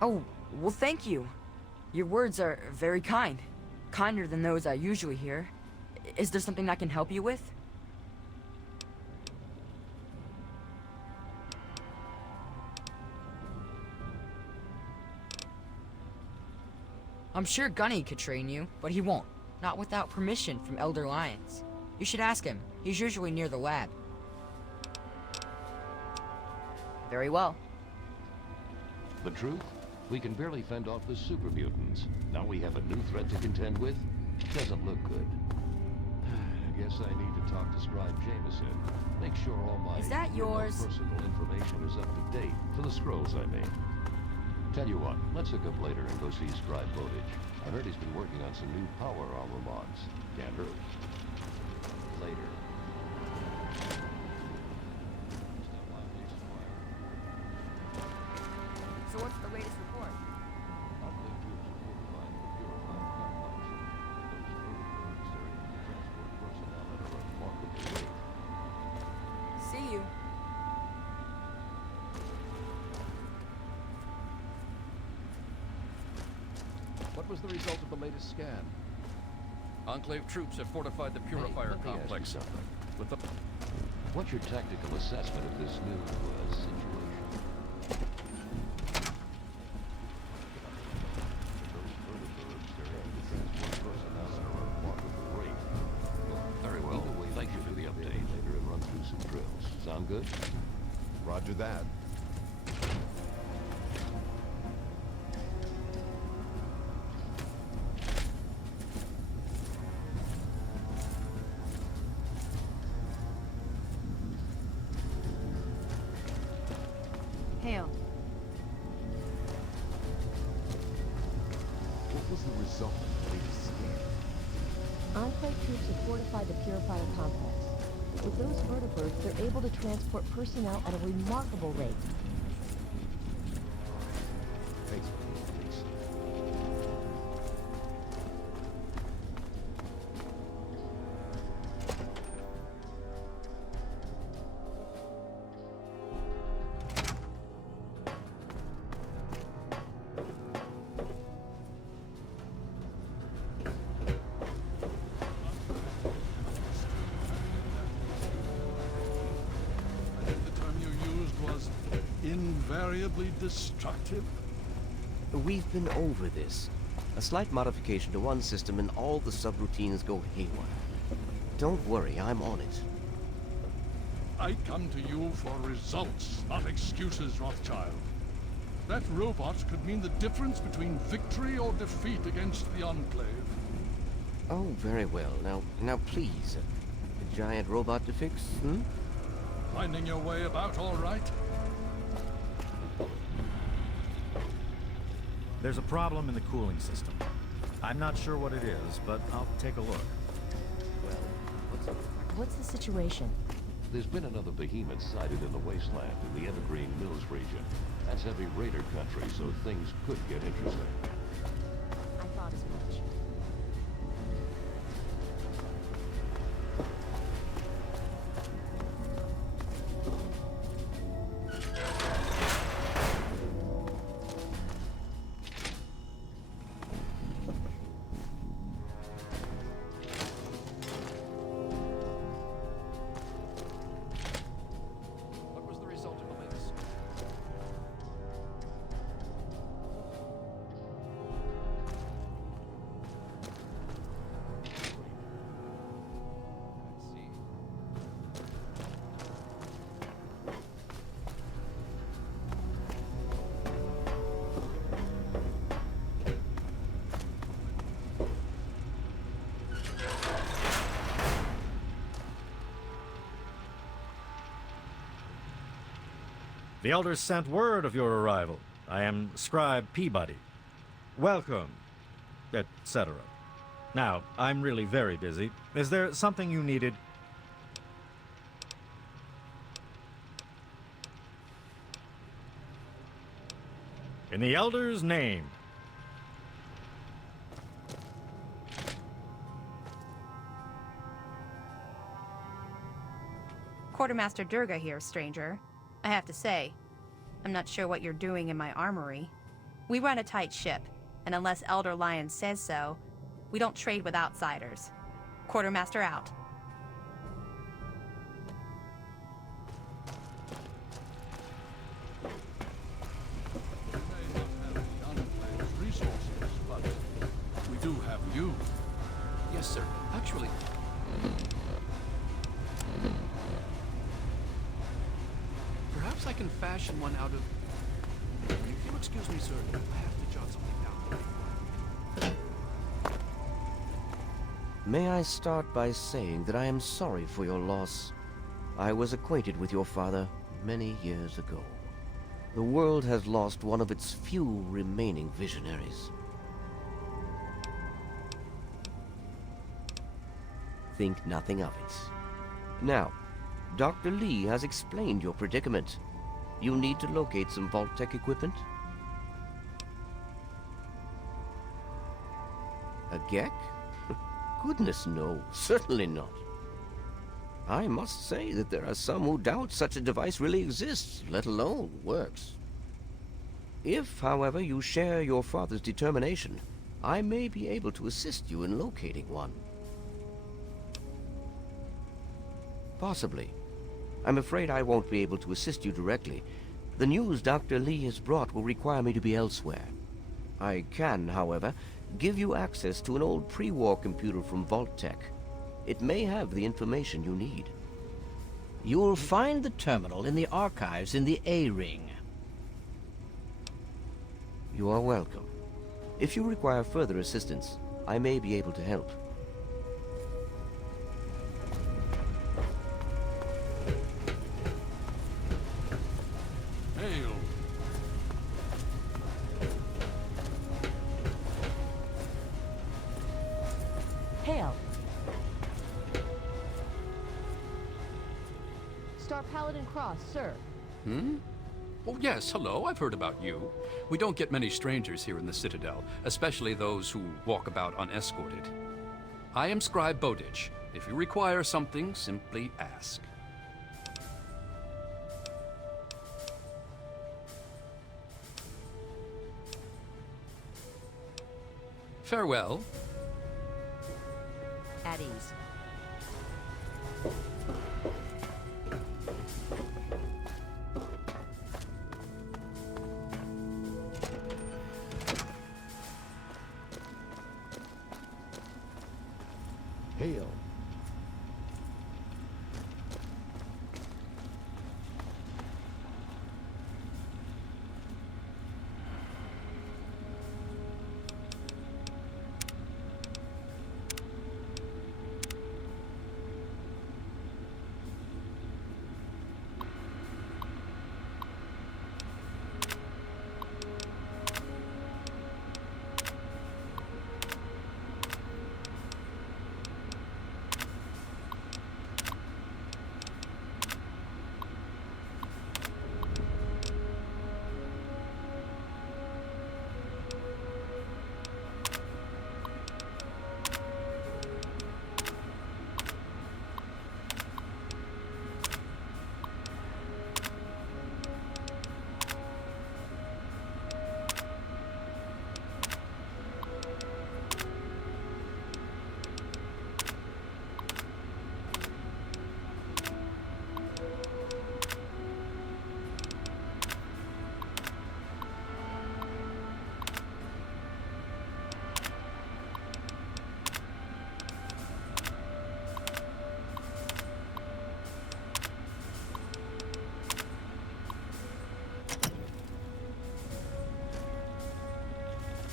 Oh, well, thank you. Your words are very kind. Kinder than those I usually hear. Is there something I can help you with? I'm sure Gunny could train you, but he won't. Not without permission from Elder Lyons. You should ask him. He's usually near the lab. Very well. The truth? We can barely fend off the super mutants. Now we have a new threat to contend with? Doesn't look good. I guess I need to talk to Scribe Jameson. Make sure all my Is that yours? personal information is up to date. For the scrolls, I mean. Tell you what, let's hook up later and go see Scribe Bowditch. I heard he's been working on some new power armor mods. Can't hurt. Later. So what's the latest report? See you. What was the result of the latest scan? Enclave troops have fortified the Purifier complex. With the... What's your tactical assessment of this new situation? Very well. Thank you for the update. Later and run through some drills. Sound good? Roger that. Hail. What was the result of the latest scan? Enclave troops have fortified the Purifier complex. With those vertibirds, they're able to transport personnel at a remarkable rate. Thanks for the information. Invariably destructive? We've been over this. A slight modification to one system and all the subroutines go haywire. Don't worry, I'm on it. I come to you for results, not excuses, Rothschild. That robot could mean the difference between victory or defeat against the Enclave. Oh, very well. Now please. A giant robot to fix, hmm? Finding your way about all right? There's a problem in the cooling system. I'm not sure what it is, but I'll take a look. What's the situation? There's been another behemoth sighted in the Wasteland in the Evergreen Mills region. That's heavy raider country, so things could get interesting. I thought as much. What was the result of the latest? Let's see. The elders sent word of your arrival. I am Scribe Peabody. Welcome, etc. Now, I'm really very busy. Is there something you needed? In the elder's name. Quartermaster Durga here, stranger. I have to say, I'm not sure what you're doing in my armory. We run a tight ship, and unless Elder Lion says so, we don't trade with outsiders. Quartermaster out. Resources, but we do have you. Yes, sir. Actually, perhaps I can fashion one out of... If you'll excuse me, sir, I have to jot something down. May I start by saying that I am sorry for your loss. I was acquainted with your father many years ago. The world has lost one of its few remaining visionaries. Think nothing of it. Now, Dr. Lee has explained your predicament. You need to locate some Vault-Tec equipment? A Gek? Goodness no, certainly not. I must say that there are some who doubt such a device really exists, let alone works. If, however, you share your father's determination, I may be able to assist you in locating one. Possibly. I'm afraid I won't be able to assist you directly. The news Dr. Lee has brought will require me to be elsewhere. I can, however, give you access to an old pre-war computer from Vault-Tec. It may have the information you need. You'll find the terminal in the archives in the A-Ring. You are welcome. If you require further assistance, I may be able to help. Hail. Hail. Star Paladin Cross, sir. Hmm? Oh, yes, hello, I've heard about you. We don't get many strangers here in the Citadel, especially those who walk about unescorted. I am Scribe Bowditch. If you require something, simply ask. Farewell. At ease. Hail.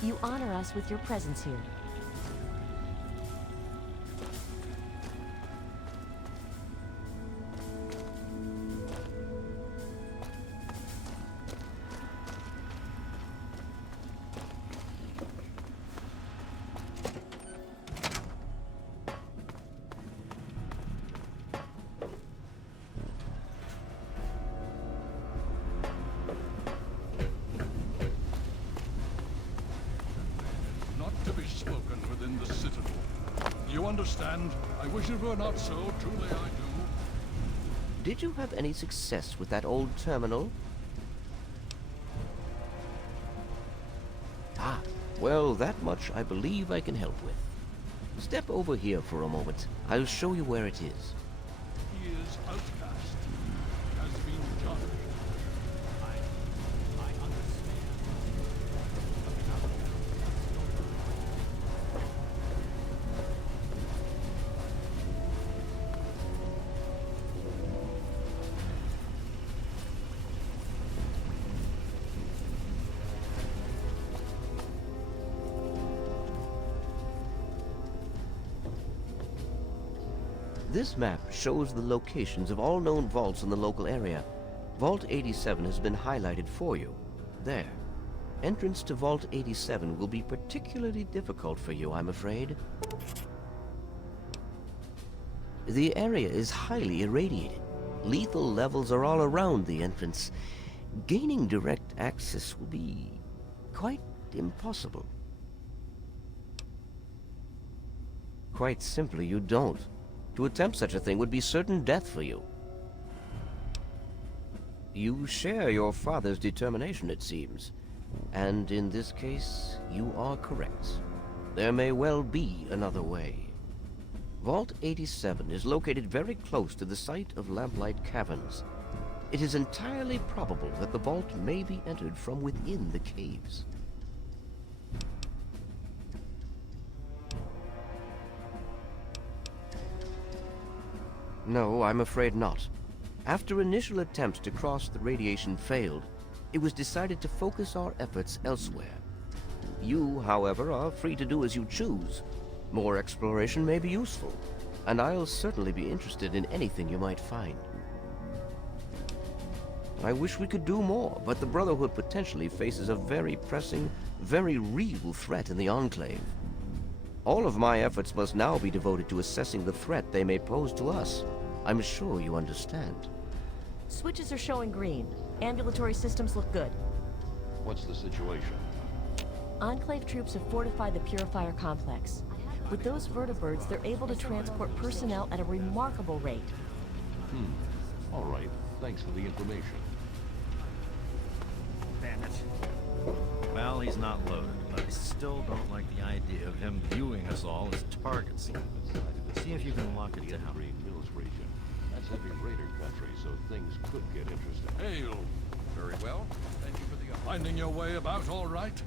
You honor us with your presence here. Not to be spoken within the Citadel. You understand? I wish it were not so, truly I do. Did you have any success with that old terminal? Ah, well, that much I believe I can help with. Step over here for a moment. I'll show you where it is. He is outcast. Has been judged. I understand. This map shows the locations of all known vaults in the local area. Vault 87 has been highlighted for you. There. Entrance to Vault 87 will be particularly difficult for you, I'm afraid. The area is highly irradiated. Lethal levels are all around the entrance. Gaining direct access will be quite impossible. Quite simply, you don't. To attempt such a thing would be certain death for you. You share your father's determination, it seems. And in this case, you are correct. There may well be another way. Vault 87 is located very close to the site of Lamplight Caverns. It is entirely probable that the vault may be entered from within the caves. No, I'm afraid not. After initial attempts to cross the radiation failed, it was decided to focus our efforts elsewhere. You, however, are free to do as you choose. More exploration may be useful, and I'll certainly be interested in anything you might find. I wish we could do more, but the Brotherhood potentially faces a very pressing, very real threat in the Enclave. All of my efforts must now be devoted to assessing the threat they may pose to us. I'm sure you understand. Switches are showing green. Ambulatory systems look good. What's the situation? Enclave troops have fortified the Purifier complex. With those vertibirds, they're able to transport personnel at a remarkable rate. All right. Thanks for the information. Damn it. Well, he's not loaded, but I still don't like the idea of him viewing us all as targets. See if you can lock it down. Green Mills region. That's heavy raider country, so things could get interesting. Hail. Very well. Thank you for the... Finding your way about all right?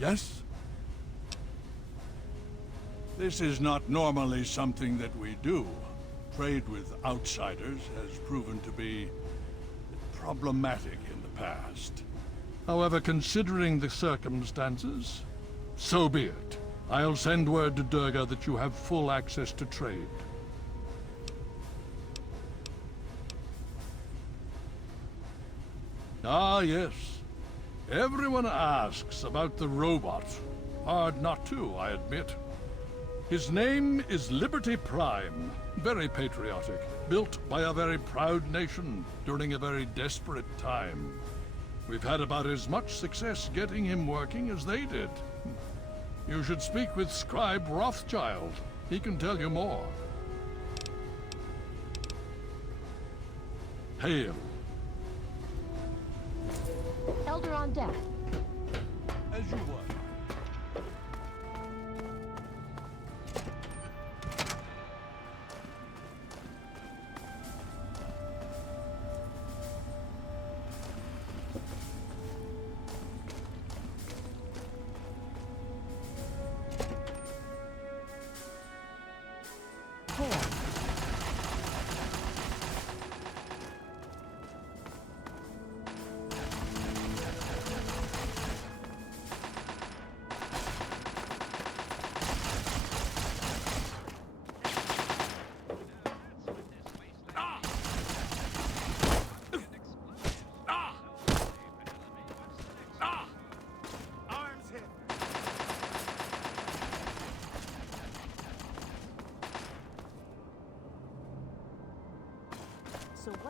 Yes? This is not normally something that we do. Trade with outsiders has proven to be problematic in the past. However, considering the circumstances, so be it. I'll send word to Durga that you have full access to trade. Ah, yes. Everyone asks about the robot. Hard not to, I admit. His name is Liberty Prime. Very patriotic. Built by a very proud nation during a very desperate time. We've had about as much success getting him working as they did. You should speak with Scribe Rothschild. He can tell you more. Hail. Elder on deck. As you were.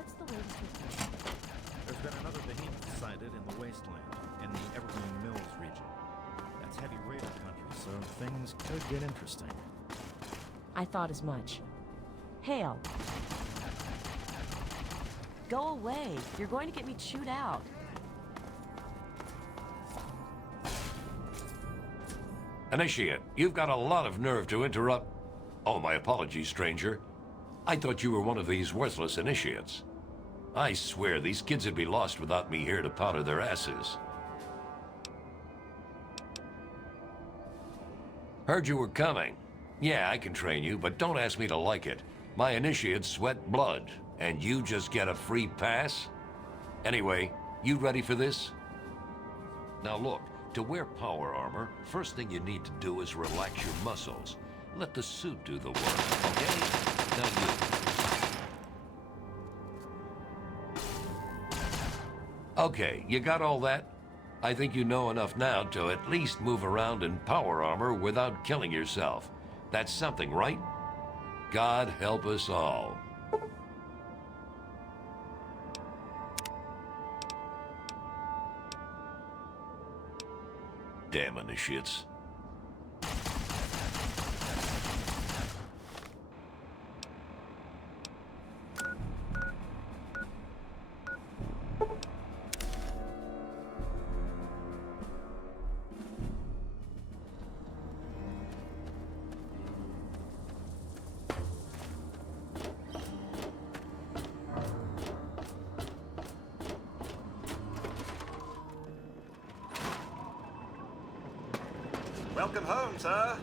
What's the latest report? There's been another behemoth sighted in the Wasteland, in the Evergreen Mills region. That's heavy raider country, so things could get interesting. I thought as much. Hail. Go away. You're going to get me chewed out. Initiate, you've got a lot of nerve to interrupt. Oh, my apologies, stranger. I thought you were one of these worthless initiates. I swear, these kids would be lost without me here to powder their asses. Heard you were coming. Yeah, I can train you, but don't ask me to like it. My initiates sweat blood, and you just get a free pass? Anyway, you ready for this? Now look, to wear power armor, first thing you need to do is relax your muscles. Let the suit do the work, okay? Now you. Okay, you got all that? I think you know enough now to at least move around in power armor without killing yourself. That's something, right? God help us all. Damn initiates. Welcome home, sir.